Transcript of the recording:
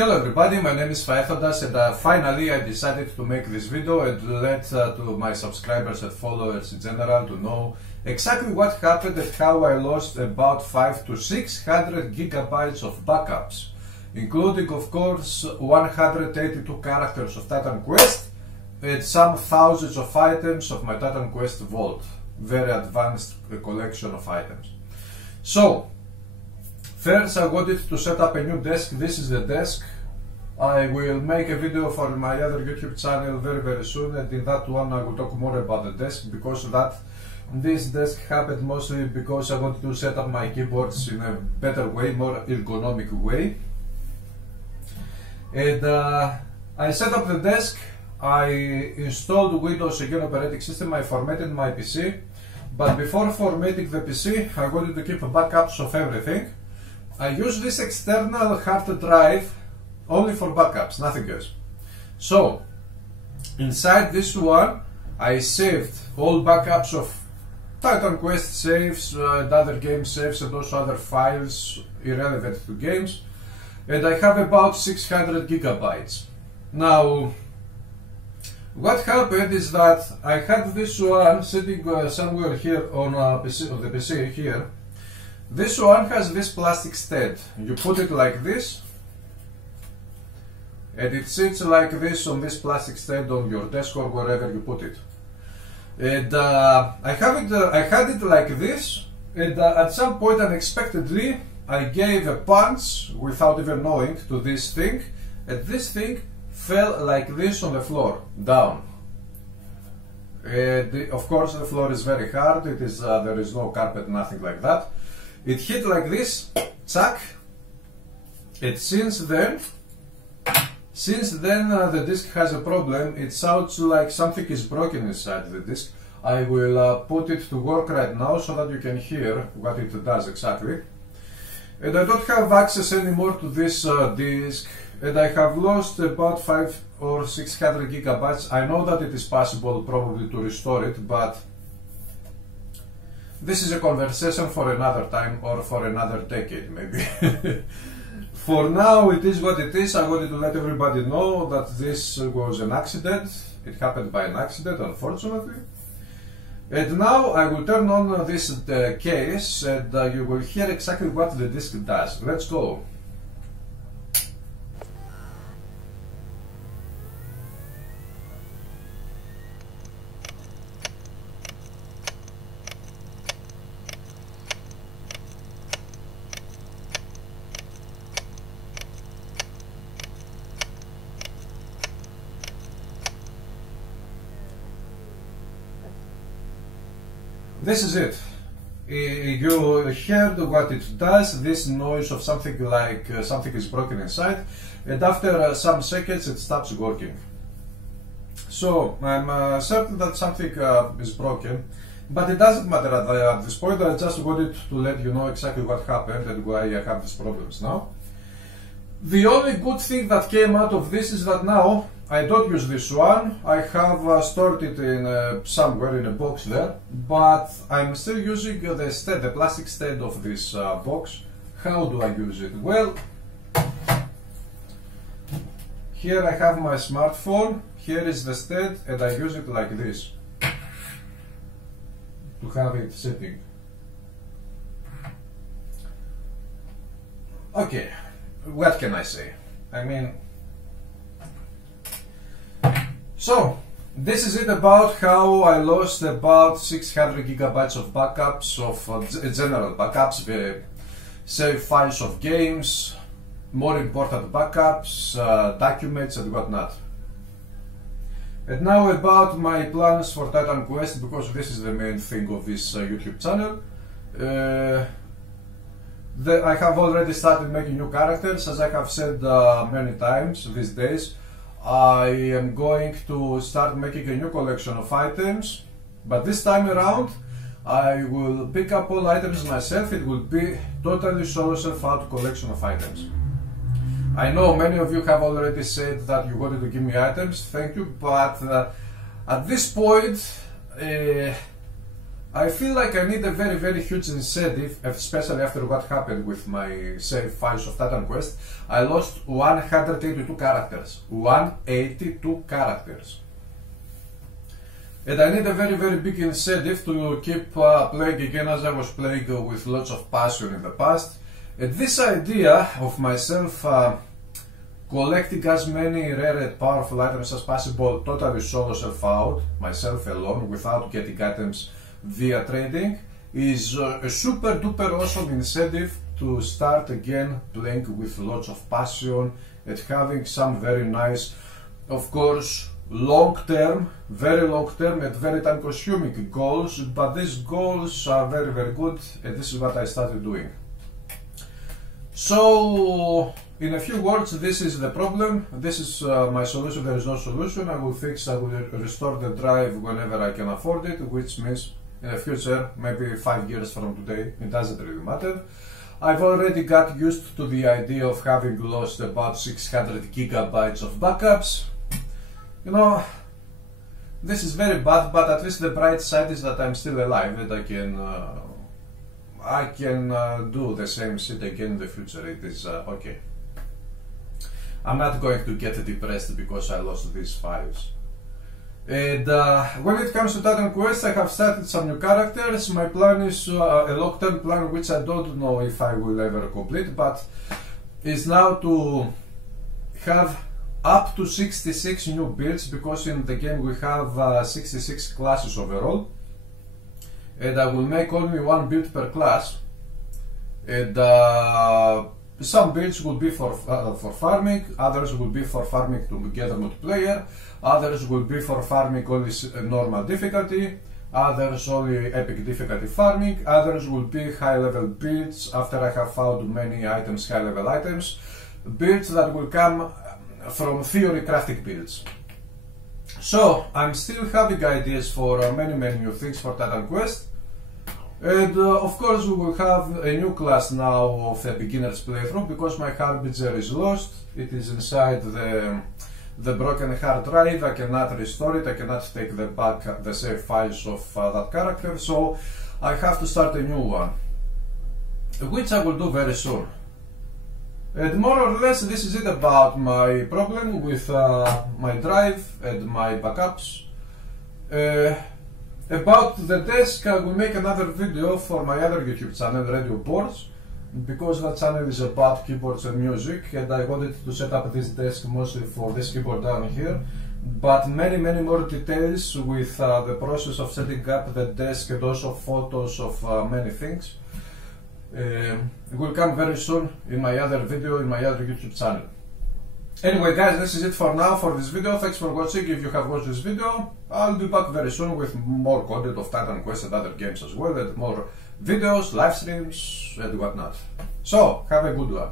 Hello everybody, my name is Wendesday and finally I decided to make this video and let to my subscribers and followers in general to know exactly what happened and how I lost about 500 to 600 gigabytes of backups, including of course 182 characters of Titan Quest and some thousands of items of my Titan Quest vault, very advanced collection of items. So first I wanted to set up a new desk. This is the desk. I will make a video for my other YouTube channel very soon, and in that one I will talk more about the desk, because this desk happened mostly because I wanted to set up my keyboards in a better way, more ergonomic way. And I set up the desk, I installed Windows again operating system, I formatted my PC, but before formatting the PC I wanted to keep backups of everything. I use this external hard drive only for backups, nothing else. So inside this one I saved all backups of Titan Quest saves and other game saves, and also other files irrelevant to games, and I have about 600 gigabytes. Now what happened is that I had this one sitting somewhere here on the PC here. This one has this plastic stand. You put it like this, and it sits like this on this plastic stand on your desk or wherever you put it. And I had it like this, and at some point unexpectedly I gave a punch without even knowing to this thing, and this thing fell like this on the floor, down. And of course the floor is very hard. It is there is no carpet, nothing like that. It hit like this, chuck, and since then the disk has a problem. It sounds like something is broken inside the disk. I will put it to work right now so that you can hear what it does exactly. And I don't have access anymore to this disk, and I have lost about 500 or 600 gigabytes. I know that it is possible probably to restore it, but this is a conversation for another time, or for another decade maybe. For now it is what it is. I wanted to let everybody know that this was an accident. It happened by an accident, unfortunately. And now I will turn on this case, and you will hear exactly what the disk does. Let's go. This is it. You heard what it does, this noise of something like something is broken inside, and after some seconds it stops working. So I'm certain that something is broken, but it doesn't matter at this point. I just wanted to let you know exactly what happened and why I have these problems now. The only good thing that came out of this is that now I don't use this one. I have stored it in somewhere in a box there, but I'm still using the plastic stand of this box. How do I use it? Well, here I have my smartphone, here is the stand, and I use it like this to have it sitting. Okay, what can I say? I mean, so this is it about how I lost about 600 gigabytes of backups, of general backups, save files of games, more important backups, documents and whatnot. And now about my plans for Titan Quest, because this is the main thing of this YouTube channel. I have already started making new characters, as I have said many times these days. I am going to start making a new collection of items, but this time around I will pick up all items myself. It will be totally solo self-out collection of items. I know many of you have already said that you wanted to give me items, thank you, but at this point I feel like I need a very huge incentive, especially after what happened with my save files of Titan Quest. I lost 182 characters. 182 characters. And I need a very big incentive to keep playing again as I was playing with lots of passion in the past. And this idea of myself collecting as many rare and powerful items as possible, totally solo self out, myself alone, without getting items via trading, is a super duper awesome incentive to start again playing with lots of passion and having some very nice, of course, very long term and very time consuming goals, but these goals are very good, and this is what I started doing. So, in a few words, this is the problem, this is my solution. There is no solution. I will restore the drive whenever I can afford it, which means in the future, maybe 5 years from today, it doesn't really matter. I've already got used to the idea of having lost about 600 gigabytes of backups. You know, this is very bad, but at least the bright side is that I'm still alive and I can do the same shit again in the future. It is okay. I'm not going to get depressed because I lost these files. And when it comes to Titan Quest, I have started some new characters. My plan is a long-term plan, which I don't know if I will ever complete, but is now to have up to 66 new builds, because in the game we have 66 classes overall, and I will make only one build per class, and some builds will be for farming, others will be for farming together multiplayer, others will be for farming only normal difficulty, others only epic difficulty farming, others will be high level builds after I have found many items, high level items, builds that will come from theory crafting builds. So I'm still having ideas for many new things for Titan Quest. And of course we will have a new class now of a beginner's playthrough, because my Harbinger is lost. It is inside the broken hard drive. I cannot restore it, I cannot take the save files of that character, so I have to start a new one, which I will do very soon. And more or less this is it about my problem with my drive and my backups. About the desk, I will make another video for my other YouTube channel, Radio Boards, because that channel is about keyboards and music, and I wanted to set up this desk mostly for this keyboard down here, but many more details with the process of setting up the desk and also photos of many things will come very soon in my other video, in my other YouTube channel. Anyway guys, this is it for now for this video. Thanks for watching. If you have watched this video, I'll be back very soon with more content of Titan Quest and other games as well, and more videos, live streams and whatnot. So, have a good one.